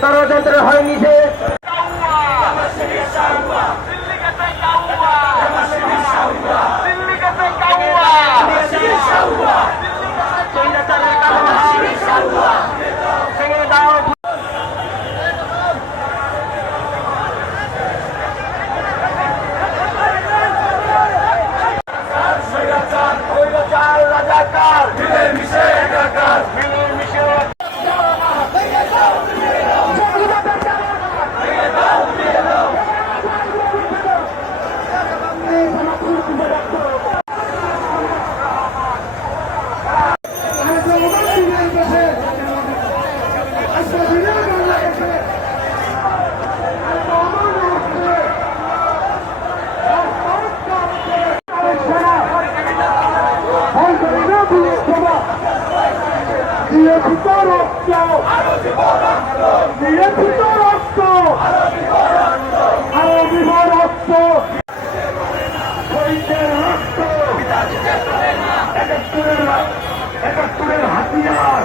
ষড়যন্ত্র হয়নি যে ভেঙে একাত্তরের হাতিয়ার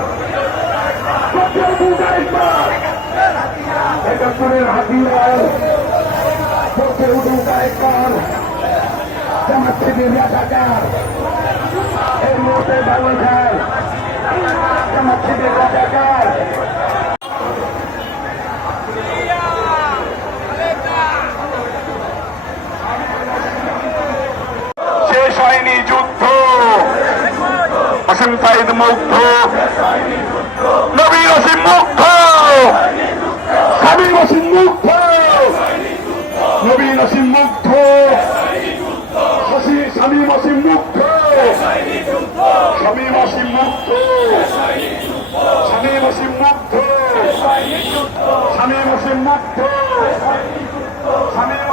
একাত্তরের হাতিয়ার পথে উঠুক আরেকবার জামাত থেকে রাজাকার এই মুহূর্তে বাংলাদেশ জামাত থেকে রাজাকার শেষ হয়নি যুদ্ধ। অসীম সাইদ মুগ্ধ। নবী অসীম মুগ্ধ। স্বামী অসীম মুগ্ধ। নবী অসীম মুগ্ধ। স্বামী মাসি মুক্ত। স্বামী মাসি মুক্ত। স্বামী মাসি মুক্ত। স্বামী মাসি মুক্ত। স্বামী